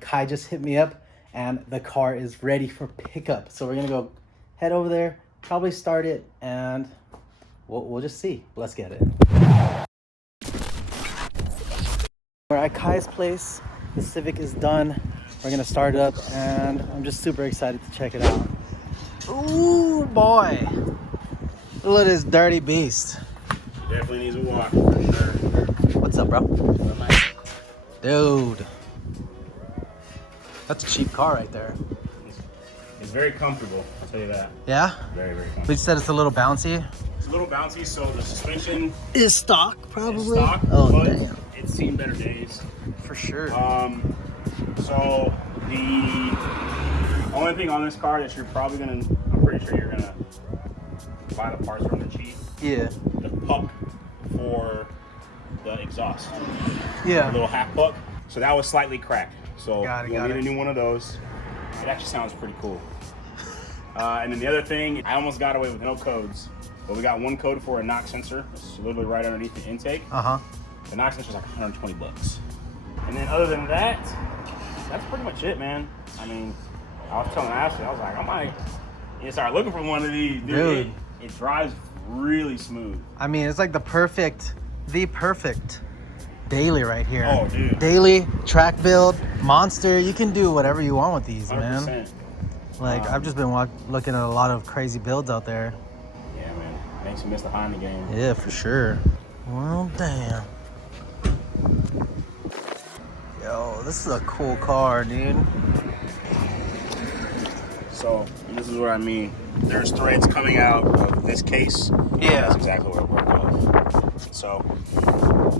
Kai just hit me up and the car is ready for pickup. So we're gonna go head over there, probably start it, and we'll just see. Let's get it. We're at Kai's place. The Civic is done. We're gonna start it up and I'm just super excited to check it out. Ooh boy. Look at this dirty beast. Definitely needs a walk for sure. What's up, bro? Dude. That's a cheap car right there. It's very comfortable, I'll tell you that. Yeah? Very, very comfortable. But you said it's a little bouncy? It's a little bouncy, so the suspension is stock, probably? Is stock, oh, but damn. It's seen better days. For sure. So the only thing on this car that you're probably gonna, I'm pretty sure you're gonna buy the parts from the cheap. Yeah. The puck for the exhaust. Yeah. A little half puck. So that was slightly cracked. So you'll need a new one of those. It actually sounds pretty cool. And then the other thing, I almost got away with no codes, but we got one code for a knock sensor. It's a little bit right underneath the intake. The knock sensor is like 120 bucks. And then other than that, that's pretty much it, man. I mean, I was telling Ashley, I was like, I might start looking for one of these. Dude, it drives really smooth. I mean, it's like the perfect daily right here. Oh, dude. Daily, track build, monster. You can do whatever you want with these, 100%. Man. Like, I've just been looking at a lot of crazy builds out there. Yeah, man. Makes you miss the high in the game. Yeah, for sure. Well, damn. Yo, this is a cool car, dude. So, this is what I mean. There's threads coming out of this case. Yeah. That's exactly what it worked off. So,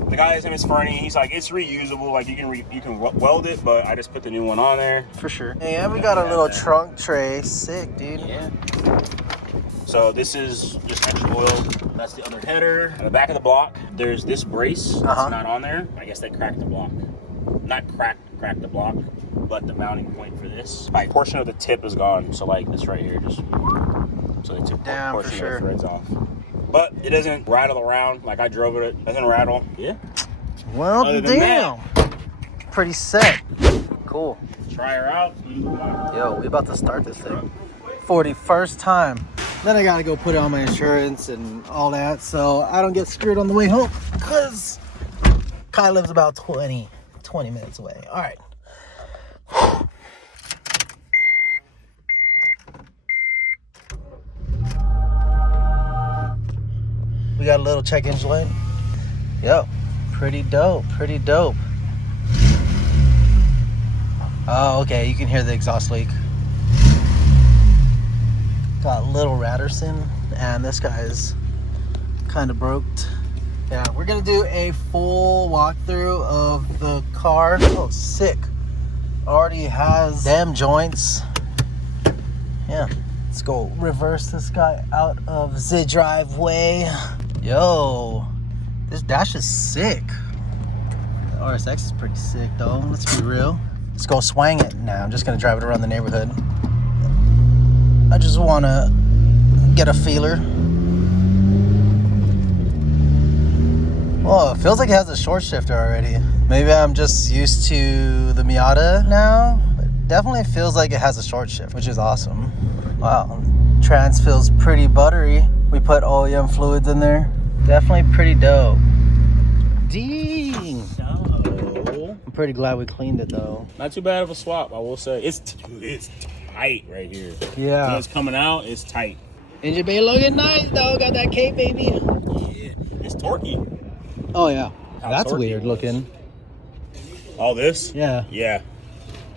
the guy, his name is Fernie. He's like, it's reusable. Like, you can weld it, but I just put the new one on there. For sure. Hey, and we got a little trunk tray. Sick, dude. Yeah. So, this is just extra oil. That's the other header. On the back of the block, there's this brace that's not on there. I guess they cracked the block. Not cracked the block, but the mounting point for this. Like, portion of the tip is gone. So, like, this right here, just so they took a portion of the threads off. But it doesn't rattle around. Like, I drove it doesn't rattle. Yeah. Well, damn. Pretty set. Cool. Try her out. Yo, we about to start this thing for the first time. Then I gotta go put it on my insurance and all that, so I don't get screwed on the way home, because Kai lives about 20 minutes away. All right. We got a little check engine light. Yo, pretty dope, pretty dope. Oh, okay, you can hear the exhaust leak. Got little Ratterson, and this guy is kind of broke. Yeah, we're gonna do a full walkthrough of the car. Oh, sick. Already has damn joints. Yeah, let's go reverse this guy out of the driveway. Yo, this dash is sick. The RSX is pretty sick though, let's be real. Let's go swang it. Nah, I'm just gonna drive it around the neighborhood. I just wanna get a feeler. Whoa, it feels like it has a short shifter already. Maybe I'm just used to the Miata now. It definitely feels like it has a short shift, which is awesome. Wow, trans feels pretty buttery. We put OEM fluids in there. Definitely pretty dope. Dang. No. I'm pretty glad we cleaned it though. Not too bad of a swap, I will say. It's tight right here. Yeah. When it's coming out, it's tight. Engine bay looking nice though. Got that K, baby. Yeah, it's torquey. Oh yeah. That's weird looking. All this? Yeah. Yeah.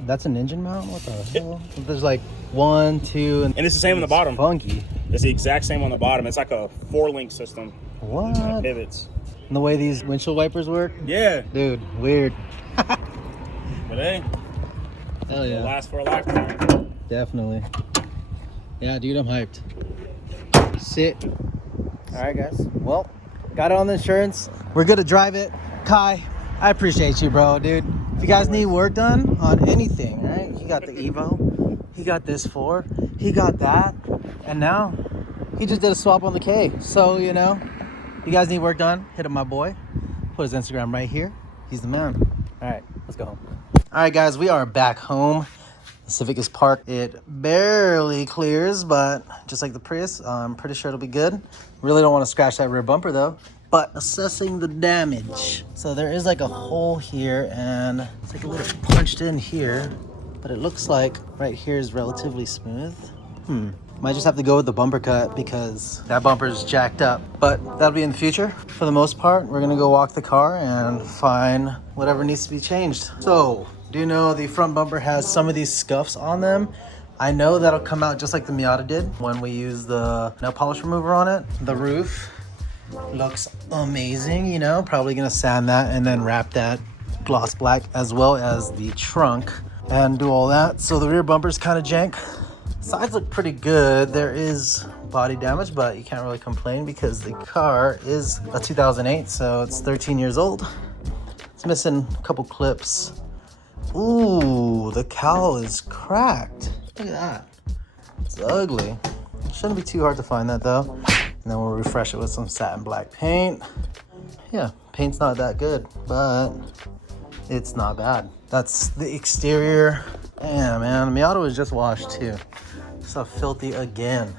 That's an engine mount? What the hell? There's like 1, 2, and it's the same on the bottom. Funky. It's the exact same on the bottom. It's like a 4-link system. What? Kind of pivots. And the way these windshield wipers work? Yeah. Dude, weird. But hey, hell yeah. It'll last for a lifetime. Definitely. Yeah, dude, I'm hyped. Sit. All right, guys. Well, got it on the insurance. We're gonna drive it. Kai, I appreciate you, bro, dude. If you guys need work done on anything, right? He got the Evo. He got this 4. He got that. And now, he just did a swap on the K. So, you know, you guys need work done, hit up my boy. Put his Instagram right here. He's the man. All right, let's go home. All right, guys, we are back home. The Civic is parked. It barely clears, but just like the Prius, I'm pretty sure it'll be good. Really don't want to scratch that rear bumper though. But assessing the damage. So there is like a hole here and it's like a little punched in here, but it looks like right here is relatively smooth. Might just have to go with the bumper cut because that bumper is jacked up, but that'll be in the future. For the most part, we're gonna go walk the car and find whatever needs to be changed. So, do you know the front bumper has some of these scuffs on them? I know that'll come out just like the Miata did when we use the nail polish remover on it. The roof looks amazing, you know, probably gonna sand that and then wrap that gloss black, as well as the trunk, and do all that. So the rear bumper's kind of jank. Sides look pretty good. There is body damage, but you can't really complain because the car is a 2008, so it's 13 years old. It's missing a couple clips. Ooh, the cowl is cracked. Look at that. It's ugly. It shouldn't be too hard to find that though. And then we'll refresh it with some satin black paint. Yeah, paint's not that good, but it's not bad. That's the exterior. Damn, man, the Miata was just washed too. So filthy again.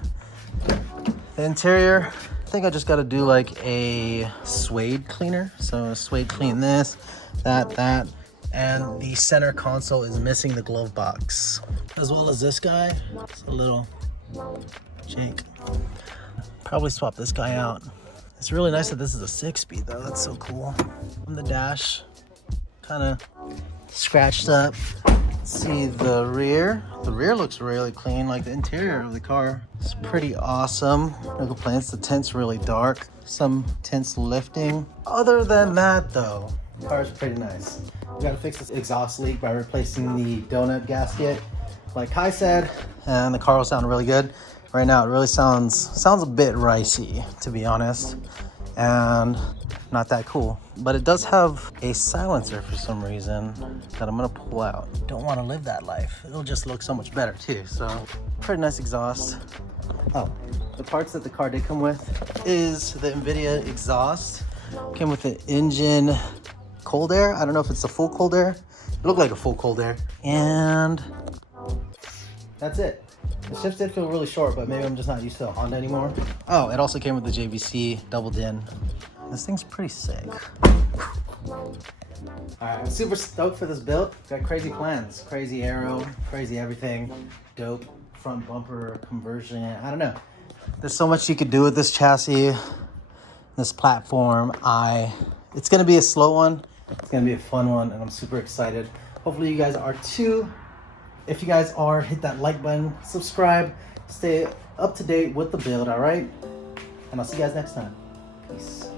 The interior, I think I just got to do like a suede cleaner. So suede clean this, that, and the center console is missing the glove box, as well as this guy. It's a little Jake. Probably swap this guy out. It's really nice that this is a 6-speed though. That's so cool. On the dash, kind of scratched up. See the rear. The rear looks really clean. Like the interior of the car is pretty awesome. No complaints. The tint's really dark. Some tints lifting. Other than that though, the car's pretty nice. We gotta fix this exhaust leak by replacing the donut gasket, like Kai said, and the car will sound really good. Right now it really sounds a bit ricey, to be honest, and not that cool. But it does have a silencer for some reason that I'm gonna pull out. Don't want to live that life. It'll just look so much better too. So pretty nice exhaust. Oh, the parts that the car did come with is the NVIDIA exhaust. Came with the engine cold air. I don't know if it's a full cold air. It looked like a full cold air. And that's it. The shifts did feel really short, but maybe I'm just not used to a Honda anymore. Oh, it also came with the JVC double din. This thing's pretty sick. All right, I'm super stoked for this build. Got crazy plans, crazy aero, crazy everything. Dope front bumper conversion. I don't know. There's so much you could do with this chassis, this platform. It's gonna be a slow one. It's gonna be a fun one, and I'm super excited. Hopefully you guys are too. If you guys are, hit that like button, subscribe, stay up to date with the build, all right? And I'll see you guys next time. Peace.